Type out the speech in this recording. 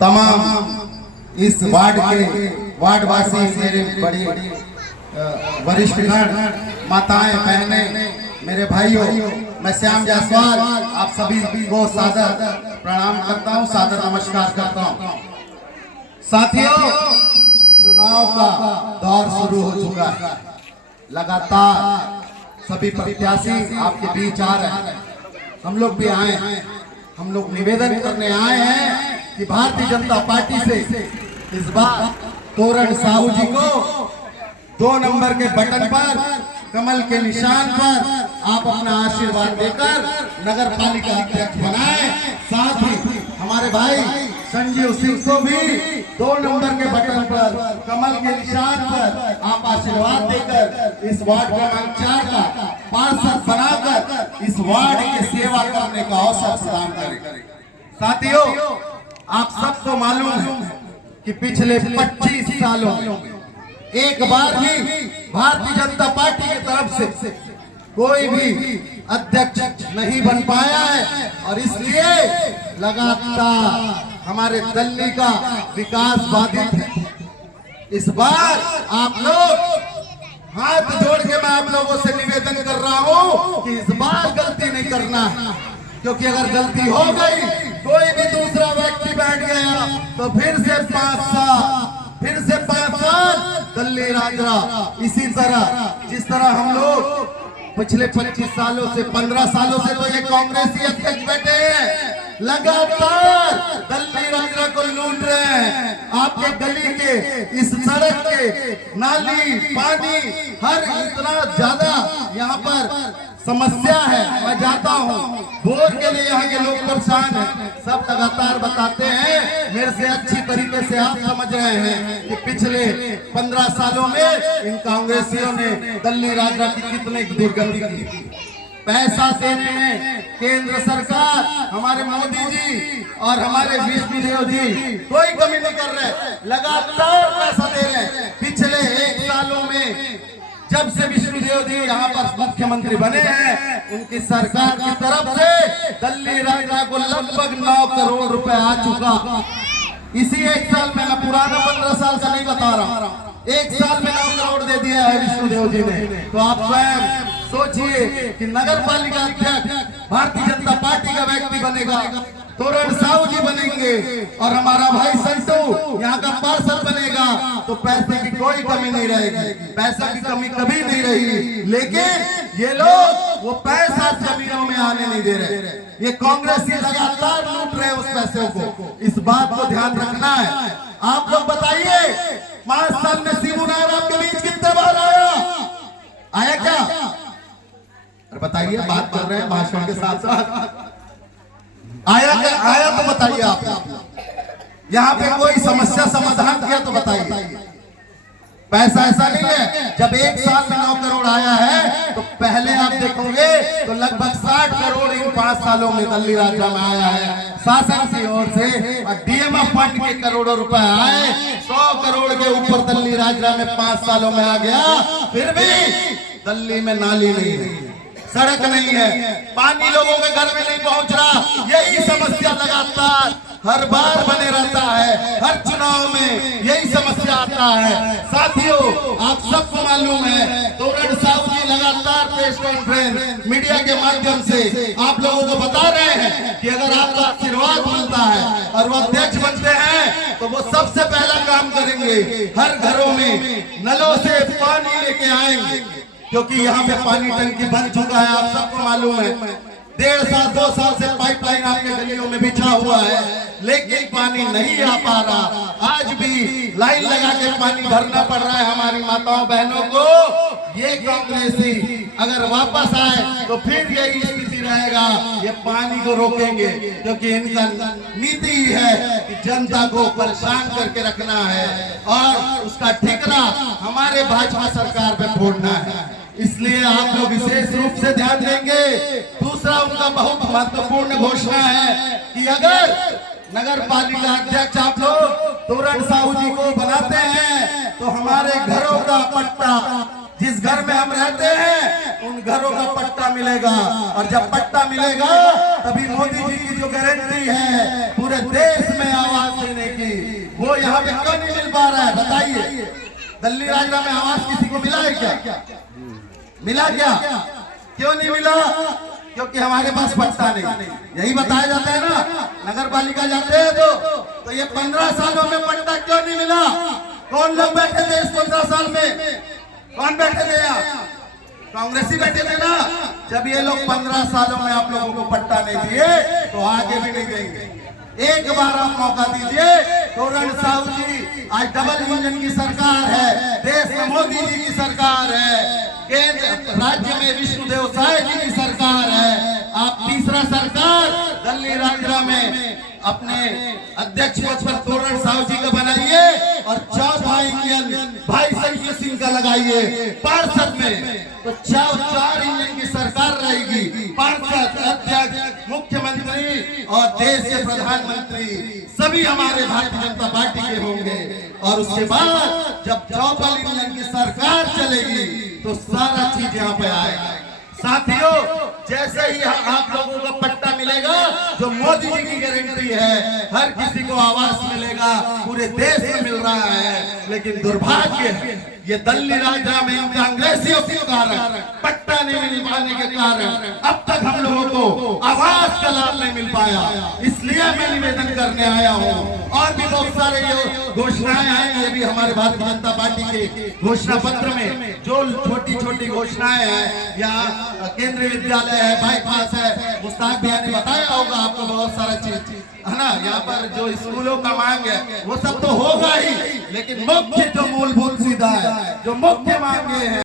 तमाम इस वार्ड के वार्डवासी, मेरे बड़ी वरिष्ठगण, माताएं, बहनें, मेरे भाइयों, मैं श्याम जायसवाल आप सभी को सादर प्रणाम करता हूं, सादर नमस्कार करता हूं। साथियों, चुनाव का दौर शुरू हो चुका है। लगातार सभी प्रत्याशी आपके बीच आ रहे हैं। हम लोग भी आए हैं। हम लोग निवेदन करने आए हैं कि भारतीय जनता पार्टी से इस बार तोरण साहू जी को 2 नंबर के बटन पर, कमल के निशान पर आप अपना आशीर्वाद देकर नगर पालिका अध्यक्ष बनाएं। साथ ही हमारे भाई संजीव सिंह को भी 2 नंबर के बटन पर, कमल के निशान पर आप आशीर्वाद देकर इस वार्ड क्रमांक 4 का पार्षद बनाकर इस वार्ड की सेवा करने का अवसर प्रदान करें। साथियों, आप सबको मालूम है कि पिछले 25 सालों में एक बार भी भारतीय जनता पार्टी की तरफ से कोई भी अध्यक्ष नहीं बन पाया है, और इसलिए लगातार हमारे दिल्ली का विकास बाधित है। इस बार आप लोग हाथ जोड़ के मैं आप लोगों से निवेदन कर रहा हूं कि इस बार गलती नहीं करना है, क्योंकि अगर गलती हो गई, कोई भी दूसरा व्यक्ति बैठ गया तो फिर से 5 साल दिल्ली राजरा। इसी तरह जिस तरह हम लोग पिछले 25 सालों से, 15 सालों से तो ये कांग्रेसी अध्यक्ष बैठे हैं, लगातार दिल्ली राजरा को लूट रहे हैं। आपके गली के, इस सड़क के, नाली, पानी, हर इतना ज्यादा यहाँ पर समस्या है। मैं जाता हूँ, बोर के लिए यहाँ के लोग परेशान हैं। सब लगातार बताते हैं, मेरे से अच्छी तरीके से आप समझ रहे हैं कि पिछले 15 सालों में इन कांग्रेसियों ने दिल्ली राजरा की कितनी दुर्गति की। पैसा देने में केंद्र सरकार, हमारे मोदी जी और हमारे विष्णुदेव जी कोई कमी नहीं कर रहे, लगातार पैसा दे रहे हैं। पिछले 1 सालों में जब से विष्णुदेव जी यहाँ पर मुख्यमंत्री बने हैं, उनकी सरकार की तरफ से दिल्ली राजरा को लगभग 9 करोड़ रुपए आ चुका। इसी 1 साल में, मैं पुराना 15 साल का नहीं बता रहा, 1 साल में 9 करोड़ दे दिया है विष्णुदेव जी ने। तो आप स्वयं सोचिए कि नगर पालिका अध्यक्ष भारतीय जनता पार्टी का व्यक्ति बनेगा, तोरण साहू जी बनेंगे और हमारा भाई संतू यहाँ का पार्षद बनेगा, तो पैसे की कोई कमी नहीं रहेगी। पैसा की कमी कभी नहीं रही, लेकिन ये लोग वो पैसा जमीनों में आने नहीं दे रहे। ये कांग्रेसी लगातार लूट रहे हैं उस पैसे को। इस बात को ध्यान रखना है। आप लोग बताइए, 5 साल में शिबू नायर आपके बीच कितने बार आया क्या? अरे बताइए, बात कर रहे हैं भाषण के साथ साथ। आया तो बताइए। आप यहाँ पे कोई समस्या समाधान किया तो बताइए। पैसा ऐसा नहीं है, जब 1 साल में 9 करोड़ आया है तो पहले आप देखोगे तो लगभग 60 करोड़ इन 5 सालों में दिल्ली राजरा में आया है शासन की ओर से, और डीएमएफ फंड के करोड़ों रुपए आए। 100 करोड़ के ऊपर दिल्ली राजरा में 5 सालों में आ गया। फिर भी दिल्ली में नाली नहीं है, सड़क नहीं है, पानी लोगों के घर में नहीं पहुंच रहा। यही समस्या लगातार हर बार बने रहता है, हर चुनाव में यही समस्या आता है। साथियों, आप सबको मालूम है, तोरण साहू जी लगातार प्रेस कॉन्फ्रेंस मीडिया के माध्यम से आप लोगों को बता रहे हैं कि अगर आपका आशीर्वाद मिलता है और वो अध्यक्ष बनते हैं तो वो सबसे पहला काम करेंगे, हर घरों में नलों से पानी लेके आएंगे, क्योंकि यहाँ पे पानी टंकी बन चुका है। आप सबको मालूम है, 1.5 साल 2 साल से पाइपलाइन आपके गलियों में बिछा हुआ है, लेकिन पानी नहीं आ पा रहा। आज भी लाइन लगा के पानी भरना पड़ रहा है हमारी माताओं बहनों को। ये कांग्रेसी अगर वापस आए तो फिर यही स्थिति रहेगा। ये पानी को रोकेंगे, क्योंकि इनका नीति है कि जनता को परेशान करके रखना है और उसका ठिकाना हमारे भाजपा सरकार पे फोड़ना है। इसलिए आप लोग विशेष रूप से ध्यान देंगे। दूसरा उनका बहुत महत्वपूर्ण घोषणा है कि अगर नगर पालिका अध्यक्ष आप लोग तोरण साहू जी को बनाते हैं तो हमारे घरों का पट्टा, जिस घर में हम रहते हैं उन घरों का पट्टा मिलेगा, और जब पट्टा मिलेगा तभी मोदी जी की जो गारंटी है पूरे देश में आवाज देने यहाँ पे क्यों नहीं मिल पा रहा है बताइए। दिल्ली राजरा में आवास किसी को मिला है क्या? मिला क्या? क्यों नहीं मिला? क्योंकि हमारे पास पट्टा नहीं। यही बताया जाता है ना, नगर पालिका जाते हैं तो ये 15 सालों में पट्टा क्यों नहीं मिला? कौन लोग बैठे थे इस 15 साल में? कौन बैठे थे यहाँ? कांग्रेसी बैठे थे ना। जब ये लोग 15 सालों में आप लोगों को पट्टा नहीं दिए तो आगे भी नहीं देंगे। एक बार आप मौका दीजिए। तोरण साहू जी, आज डबल इंजन की सरकार है, देश में मोदी जी की सरकार है, केंद्र राज्य में विष्णुदेव साय जी की सरकार है। आप तीसरा सरकार दिल्ली राजरा में अपने अध्यक्ष पद पर तोरण साहू जी का बनाइए और चौथा इंजन भाई संजय सिंह का लगाइए पार्षद में, तो 4 इंजन की सरकार रहेगी। पार्षद, अध्यक्ष, मुख्यमंत्री और देश के प्रधानमंत्री सभी हमारे भारतीय जनता पार्टी के होंगे। और उसके बाद जब 4 इंजन की सरकार चलेगी तो सारा चीज यहाँ पे आएगा। साथियों, जैसे ही आप लोगों को पट्टा मिलेगा, जो मोदी जी की गारंटी है, हर किसी को आवास मिलेगा, पूरे देश में मिल रहा है। लेकिन दुर्भाग्य है, ये दिल्ली राजरा में कांग्रेसियों के कारण, पट्टा नहीं मिल पाने के कारण अब तक हम लोगों को आवास का लाभ नहीं मिल पाया। इसलिए मैं निवेदन करने आया हूँ। और भी बहुत सारे घोषणाएं हैं, ये भी हमारे भारतीय जनता पार्टी के घोषणा पत्र में जो छोटी छोटी घोषणाएं हैं, यहाँ केंद्रीय विद्यालय है, बाईपास है, मुस्ताक भैया ने बताया होगा आपको बहुत सारा चीज है ना। यहाँ पर जो स्कूलों का मांग है वो सब तो होगा ही, लेकिन मुख्य जो मूलभूत सुविधा है, जो मुख्य मांगे हैं